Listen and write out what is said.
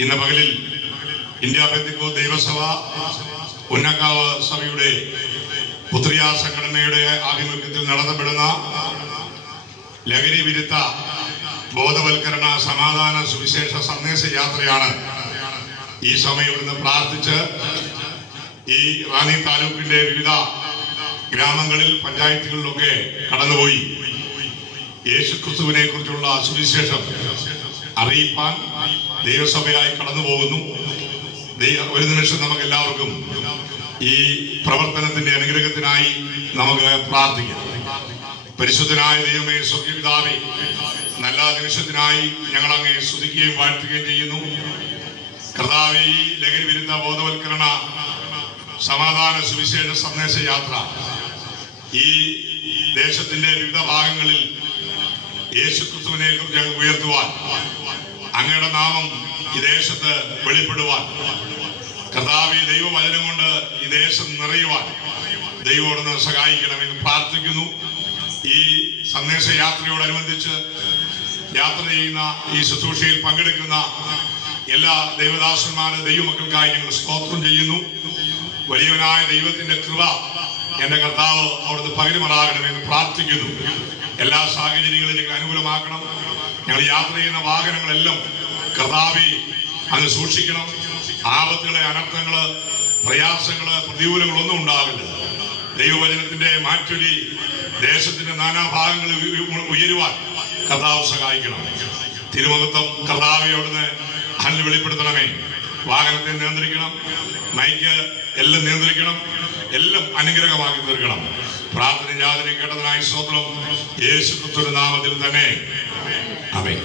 ഇന്ന് പകലിൽ ഇന്ത്യ പെന്തക്കോസ്ത് ദൈവസഭ പുന്നക്കാവ് സഭയുടെ പുത്രിയ സംഘടനയുടെ ആഭിമുഖ്യത്തിൽ നടത്തപ്പെടുന്ന ലഹരി വിരുദ്ധ ബോധവൽക്കരണ സമാധാന സുവിശേഷ സന്ദേശ യാത്രയാണ് ഈ സമയം ഇവിടുന്ന് പ്രാർത്ഥിച്ച് ഈ റാന്നി താലൂക്കിന്റെ വിവിധ ഗ്രാമങ്ങളിൽ പഞ്ചായത്തുകളിലൊക്കെ കടന്നുപോയി യേശുക്രിസ്തുവിനെ കുറിച്ചുള്ള സുവിശേഷം അറിയിപ്പാൻ ദൈവസഭയായി കടന്നു പോകുന്നു. ഒരു നിമിഷം നമുക്ക് എല്ലാവർക്കും ഈ പ്രവർത്തനത്തിന്റെ അനുഗ്രഹത്തിനായി നമുക്ക് പ്രാർത്ഥിക്കാം. പരിശുദ്ധനായ ദൈവമേ, സ്വർഗ്ഗപിതാവേ, നല്ല നിമിഷത്തിനായി ഞങ്ങൾ അങ്ങേ സ്തുതിക്കുകയും വാഴ്ത്തുകയും ചെയ്യുന്നു. കർത്താവേ, ഈ ലഹരി വിരുദ്ധ ബോധവൽക്കരണ സമാധാന സുവിശേഷ സന്ദേശ യാത്ര ഈ ദേശത്തിന്റെ വിവിധ ഭാഗങ്ങളിൽ യേശുക്രിസ്തുവിനെ കുറിച്ച് ഞങ്ങൾ ഉയർത്തുവാൻ, അങ്ങയുടെ നാമം ഈ ദേശത്ത് വെളിപ്പെടുവാൻ, കർത്താവേ, ദൈവവചനം കൊണ്ട് ഈ ദേശം നിറയുവാൻ ദൈവത്തോട് സഹായിക്കണമെന്ന് പ്രാർത്ഥിക്കുന്നു. ഈ സന്ദേശ യാത്രയോടനുബന്ധിച്ച് യാത്ര ചെയ്യുന്ന ഈ ശുശ്രൂഷയിൽ പങ്കെടുക്കുന്ന എല്ലാ ദൈവദാസന്മാരുടെ ദൈവമക്കൾക്കായി ഞങ്ങൾ സ്തോത്രം ചെയ്യുന്നു. വലിയവനായ ദൈവത്തിന്റെ കൃപ എന്റെ കർത്താവ് അവിടുന്ന് പകരുമാറാകണമെന്ന് പ്രാർത്ഥിക്കുന്നു. എല്ലാ സാഹചര്യങ്ങളും ഞങ്ങൾ അനുകൂലമാക്കണം. ഞങ്ങൾ യാത്ര ചെയ്യുന്ന വാഹനങ്ങളെല്ലാം കർത്താവേ അങ്ങ് സൂക്ഷിക്കണം. ആപത്തുകളെ, അനർത്ഥങ്ങള്, പ്രയാസങ്ങള്, പ്രതികൂലങ്ങളൊന്നും ഉണ്ടാവില്ല. ദൈവവചനത്തിന്റെ മാറ്റൊലി ദേശത്തിന്റെ നാനാഭാഗങ്ങളിൽ ഉയരുവാൻ കർത്താവ് സഹായിക്കണം. തിരുമഹത്വം കർത്താവെ അവിടുന്ന് അന്ന് വെളിപ്പെടുത്തണമേ. വാഹനത്തെ നിയന്ത്രിക്കണം, മൈക്ക് എല്ലാം നിയന്ത്രിക്കണം, എല്ലാം അനുഗ്രഹമാക്കി തീർക്കണം. പ്രാർത്ഥന യാതൊരു കേട്ടതിനായി സ്തോത്രം. യേശുക്രിസ്തുവിന്റെ നാമത്തിൽ തന്നെ ആമേൻ.